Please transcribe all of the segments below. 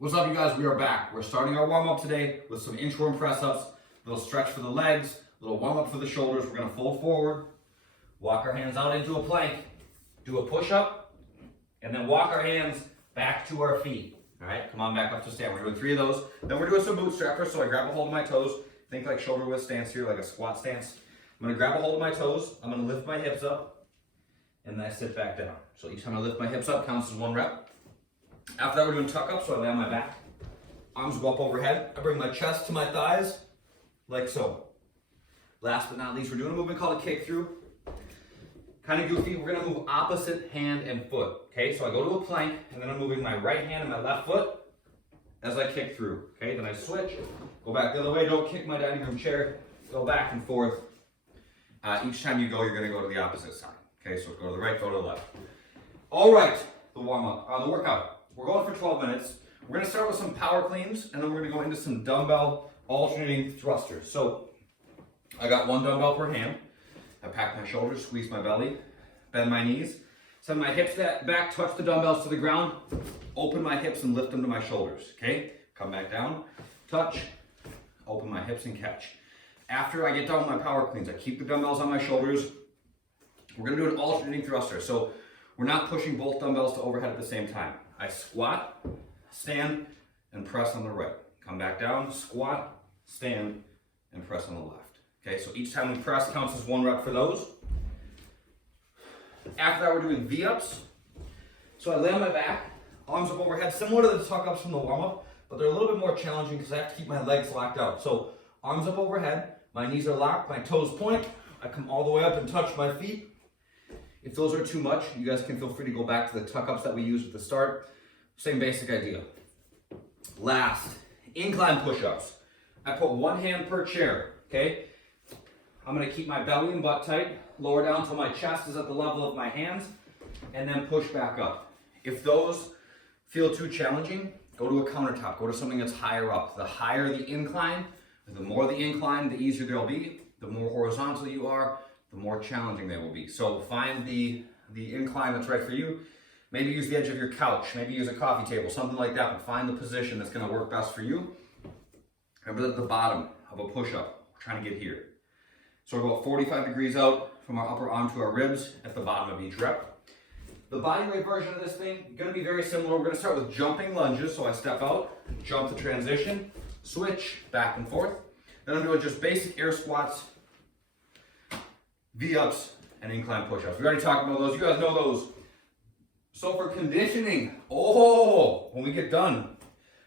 What's up, you guys? We are back. We're starting our warm-up today with some inchworm press-ups, a little stretch for the legs, a little warm-up for the shoulders. We're going to fold forward, walk our hands out into a plank, do a push-up, and then walk our hands back to our feet. All right, come on back up to stand. We're doing 3 of those. Then we're doing some bootstrappers. So I grab a hold of my toes. Think like shoulder width stance here, like a squat stance. I'm going to grab a hold of my toes. I'm going to lift my hips up, and then I sit back down. So each time I lift my hips up counts as 1 rep. After that, we're doing tuck up, so I lay on my back. Arms go up overhead. I bring my chest to my thighs, like so. Last but not least, we're doing a movement called a kick through. Kind of goofy. We're going to move opposite hand and foot. Okay, so I go to a plank, and then I'm moving my right hand and my left foot as I kick through. Okay, then I switch, go back the other way. Don't kick my dining room chair. Go back and forth. Each time you go, you're going to go to the opposite side. Okay, so go to the right, go to the left. All right, the warm-up, the workout. We're going for 12 minutes. We're going to start with some power cleans, and then we're going to go into some dumbbell alternating thrusters. So I got 1 dumbbell per hand. I pack my shoulders, squeeze my belly, bend my knees, send my hips back, touch the dumbbells to the ground, open my hips and lift them to my shoulders. Okay, come back down, touch, open my hips and catch. After I get done with my power cleans, I keep the dumbbells on my shoulders. We're going to do an alternating thruster. So we're not pushing both dumbbells to overhead at the same time. I squat, stand, and press on the right. Come back down, squat, stand, and press on the left. Okay, so each time we press counts as 1 rep for those. After that, we're doing V-ups. So I lay on my back, arms up overhead, similar to the tuck-ups from the warm-up, but they're a little bit more challenging because I have to keep my legs locked out. So arms up overhead, my knees are locked, my toes point. I come all the way up and touch my feet. If those are too much, you guys can feel free to go back to the tuck-ups that we used at the start. Same basic idea. Last, incline push-ups. I put 1 hand per chair, okay? I'm gonna keep my belly and butt tight, lower down till my chest is at the level of my hands, and then push back up. If those feel too challenging, go to a countertop, go to something that's higher up. The higher the incline, the more the incline, the easier they'll be. The more horizontal you are, the more challenging they will be. So find the incline that's right for you. Maybe use the edge of your couch, maybe use a coffee table, something like that, but find the position that's gonna work best for you. Remember at the bottom of a push-up, we're trying to get here. So we're about 45 degrees out from our upper arm to our ribs at the bottom of each rep. The body weight version of this thing, gonna be very similar. We're gonna start with jumping lunges. So I step out, jump the transition, switch, back and forth. Then I'm doing just basic air squats, V-ups, and incline push-ups. We already talked about those. You guys know those. So for conditioning, when we get done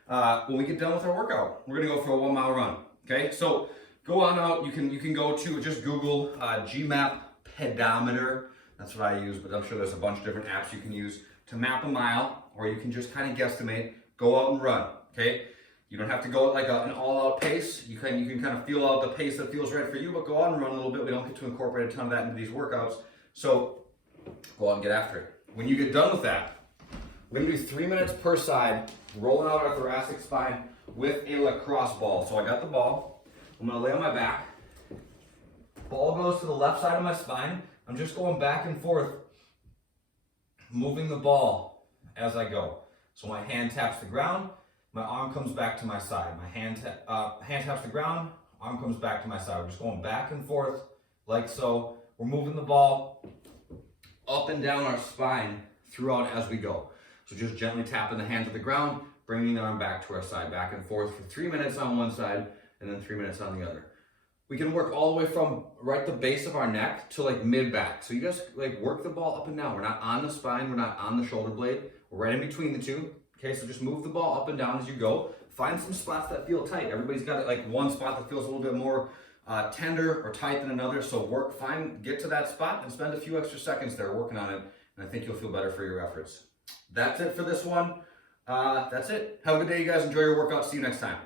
with our workout, we're gonna go for a 1 mile run. Okay, so go on out. You can go to just Google GMAP pedometer. That's what I use, but I'm sure there's a bunch of different apps you can use to map a mile, or you can just kind of guesstimate. Go out and run. Okay, you don't have to go at like an all-out pace. You can kind of feel out the pace that feels right for you, but go out and run a little bit. We don't get to incorporate a ton of that into these workouts, so go out and get after it. When you get done with that, we're gonna do 3 minutes per side, rolling out our thoracic spine with a lacrosse ball. So I got the ball, I'm gonna lay on my back. Ball goes to the left side of my spine. I'm just going back and forth, moving the ball as I go. So my hand taps the ground, my arm comes back to my side. My hand taps the ground, arm comes back to my side. We're just going back and forth like so. We're moving the ball up and down our spine throughout as we go. So just gently tapping the hand to the ground, bringing the arm back to our side, back and forth for 3 minutes on one side and then 3 minutes on the other. We can work all the way from right the base of our neck to like mid back. So you just like work the ball up and down. We're not on the spine, we're not on the shoulder blade. We're right in between the two. Okay, so just move the ball up and down as you go. Find some spots that feel tight. Everybody's got like one spot that feels a little bit more tender or tight than another. So get to that spot and spend a few extra seconds there working on it. And I think you'll feel better for your efforts. That's it for this one. That's it. Have a good day, you guys. Enjoy your workout. See you next time.